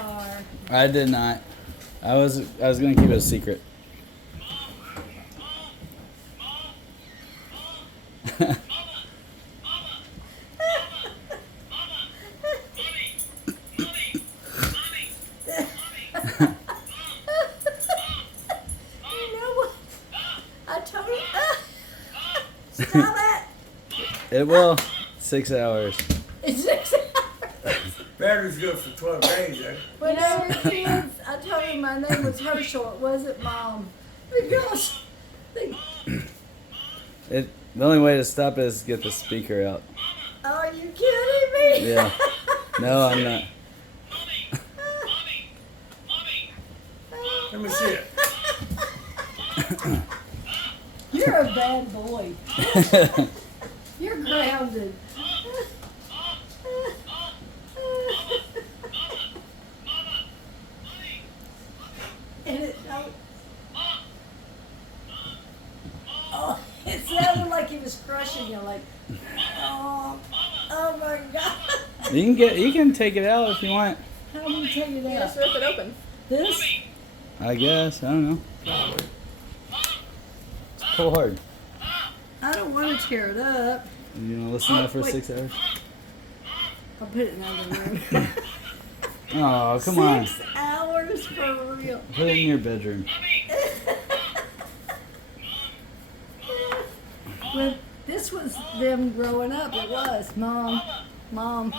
car. I did not. I was gonna keep it a secret. You know what? I told him. Stop it! It will. 6 hours. It's 6 hours. Battery's good for 12 days, eh? When they were kids, I told him my name was Herschel. It wasn't Mom. Because they, The only way to stop it is get the speaker out. are you kidding me? Yeah. No, I'm not. Let me see it. You're a bad boy. You're grounded. And it don't. Oh, it sounded like he was crushing you, like, oh my God. You can take it out if you want. How do you take it You out? just rip it open. This? I guess. I don't know. Probably. Pull hard. I don't want to tear it up. You wanna listen to that for Wait. 6 hours? I'll put it in another room. Oh, come on. 6 hours for real. Put it in your bedroom. When this was them growing up, it was Mom, Mom.